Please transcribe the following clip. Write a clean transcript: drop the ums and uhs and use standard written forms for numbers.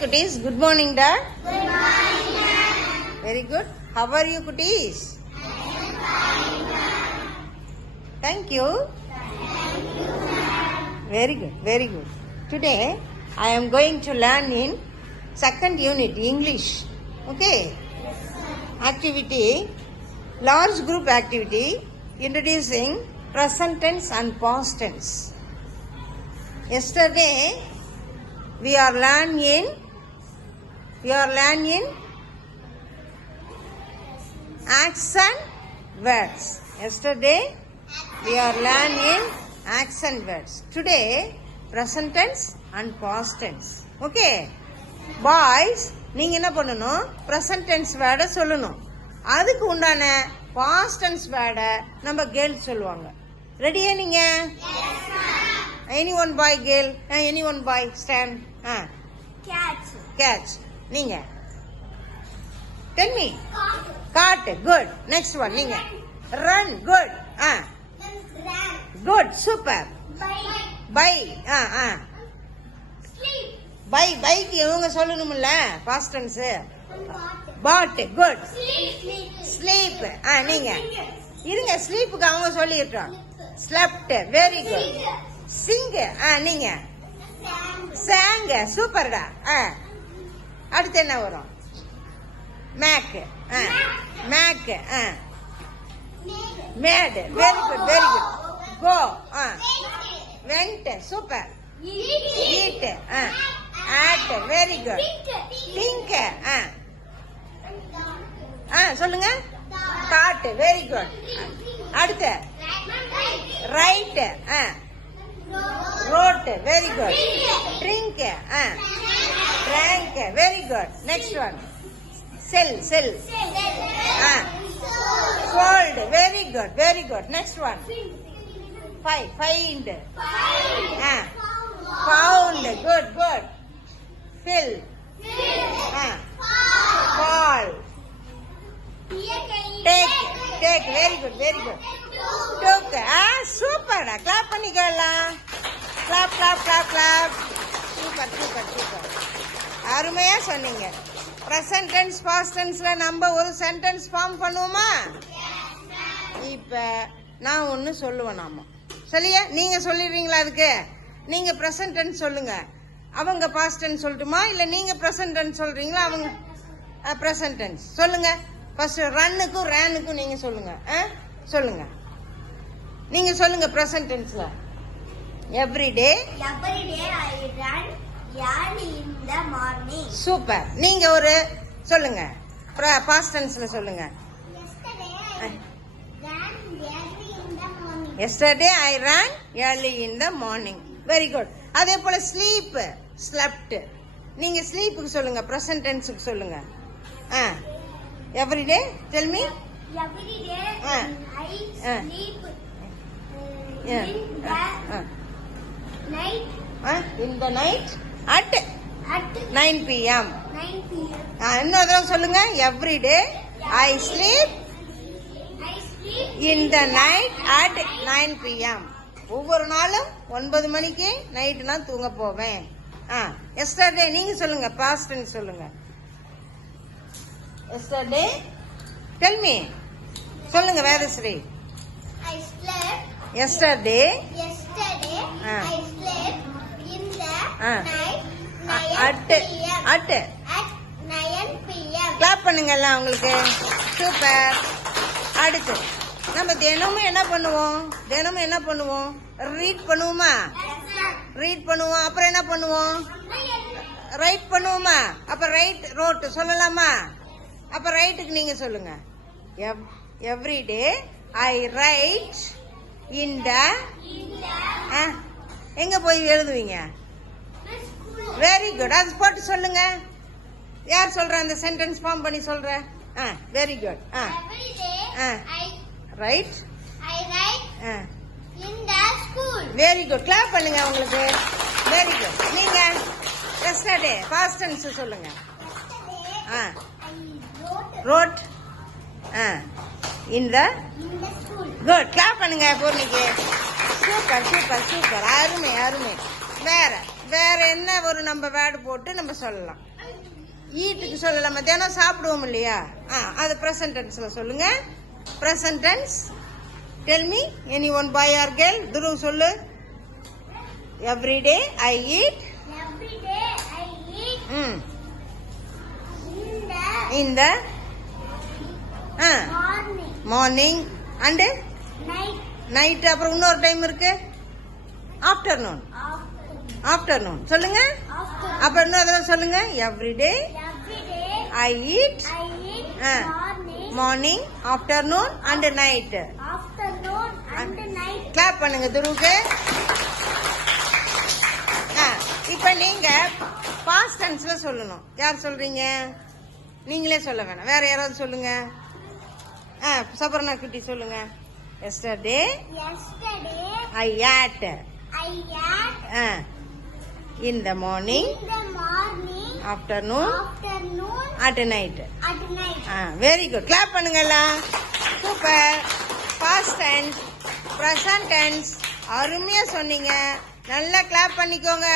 Kutis. Good morning, Dad. Good morning, Dad. Very good. How are you, Kutis? Thank you. Very good, very good. Today, I am going to learn in second unit, English. Okay? Activity, large group activity, introducing present tense and past tense. Yesterday, we are learning accent words. Yesterday, we are learning accent words. Today, present tense and past tense. Okay? Boys, நீங்க என்ன பண்ணணும்? present tense word சொல்லணும். அதுக்கு உண்டான past tense word நம்ம girls சொல்லுவாங்க. ரெடியா நீங்க? Yes, ma'am. Anyone boy, girl? Anyone boy, stand. Catch. Catch. நீங்க. Tell me. Caught. Caught. Good. Next one. நீங்க. Run. Good. Ran. Good. Super. Buy. Buy. Sleep. Buy. Bike இவங்க சொல்லணும்ல past tense. Bought. Bought. Good. Sleep. Sleep. நீங்க. இருங்க ஸ்லீப்புக்கு அவங்க சொல்லிட்டோம். Slept. Very good. Sing. நீங்க. Sang. சூப்பர்டா. அடுத்து என்ன வரும்? Mac. Mac. Made. Very good, very good. Go. Went. Super. Eat. At. Very good. Think. சொல்லுங்க. Thought. Very good. அடுத்து right. Wrote. Very good. Drink. Drank. Very good. Next one. Sell. Fold. Very good, very good. Next one. Find. Found. Good. Fill. Fall. Take. Very good. Took. Super. Clap பண்ணிக்கலாம். Clap. Super. அருமையா சொன்னீங்க. present tense past tenseல நம்ம ஒரு sentence form பண்ணுவோமா? இப்ப நான் ஒன்னு சொல்லுவேன். நாம சரியா? நீங்க சொல்லிடுறீங்களா? அதுக்கு நீங்க present tense சொல்லுங்க. அவங்க past tense சொல்லட்டுமா? இல்ல நீங்க present tense சொல்றீங்களா? அவங்க present tense சொல்லுங்க. ஃபர்ஸ்ட் ரன்னுக்கும் ரேனுக்கும் நீங்க சொல்லுங்க. சொல்லுங்க. நீங்க சொல்லுங்க present tenseல. Every day I run early in the morning. Super. நீங்க ஒரு சொல்லுங்க. past tenseல சொல்லுங்க. Yesterday I ran early in the morning. Yesterday I ran early in the morning. Very good. அதே போல sleep, slept. நீங்க sleepக்கு சொல்லுங்க. present tenseக்கு சொல்லுங்க. Every day, tell me. Every day I sleep in the night. In the night at At 9 p.m. 9 p.m. இன்னொரு தடவை சொல்லுங்க. Every day I sleep in the night at 9 p.m. ஒவ்வொரு நாளும் 9 மணிக்கு நைட் நான் தூங்க போவேன். yesterday நீங்க சொல்லுங்க. past tense சொல்லுங்க. yesterday tell me. சொல்லுங்க Vedashree. I slept. yesterday I slept in the night. at 9 p.m. Clap பண்ணுங்க எல்லாம் உங்களுக்கு. சூப்பர். அடுத்து நம்ம தினமும் என்ன பண்ணுவோம்? ரீட் பண்ணுவோமா? ரீட் பண்ணுவோம். அப்புறம் என்ன பண்ணுவோம்? ரைட் பண்ணுவோமா? அப்ப ரைட் ரோட் சொல்லலாமா? அப்ப ரைட்டுக்கு நீங்க சொல்லுங்க. எவ்ரி டே ஐ ரைட் இன் த எங்க போய் எழுதுவீங்க? Very good. அது போட்டு சொல்லுங்க. யார் சொல்ற? அந்த சென்டென்ஸ் ஃபார்ம் பண்ணி சொல்ற. Very good. Every day right I write in the school. Very good. Clap பண்ணுங்க உங்களுக்கு. Very good. நீங்க yesterday past tense சொல்லுங்க. Yesterday I wrote in the school. குட். கிளாப் பண்ணுங்க பூர்ணிக்கு. சூப்பர். அருமை. வேற வேற என்ன ஒரு நம்ம வேர்டு போட்டு நம்ம சொல்லலாம். ஈட்டுக்கு சொல்லலாம். மத்தியானம் சாப்பிடுவோம் இல்லையா? அது ப்ரெசன்ட் டென்ஸ்ல சொல்லுங்க. Present tense. Tell me any one boy or girl. Dhruv சொல்லு. Every day I eat. Every day I eat in the morning, morning and night, night. அப்புறம் இன்னொரு டைம் இருக்கு. ஆஃப்டர்நூன். ஆஃப்டர்நூன் சொல்லுங்க. afternoon. அப்புறம் இன்னொரு தடவை சொல்லுங்க. Every day Every day I eat I eat morning, morning, afternoon and night. afternoon and night. Clap பண்ணுங்க துருவுக்கு. இப்ப நீங்க பாஸ்ட் டென்ஸ்ல சொல்லணும். யார் சொல்றீங்க? நீங்களே சொல்ல வேணாம், வேற யாராவது சொல்லுங்க. சபர்ணா குட்டி சொல்லுங்க. Yesterday Yesterday I ate I ate in the morning, in the morning, afternoon afternoon at night. at night. Very good. Clap பண்ணுங்க எல்லாம். Super. Past tense, present tense அருமையா சொன்னீங்க. நல்லா கிளாப் பண்ணிக்கோங்க.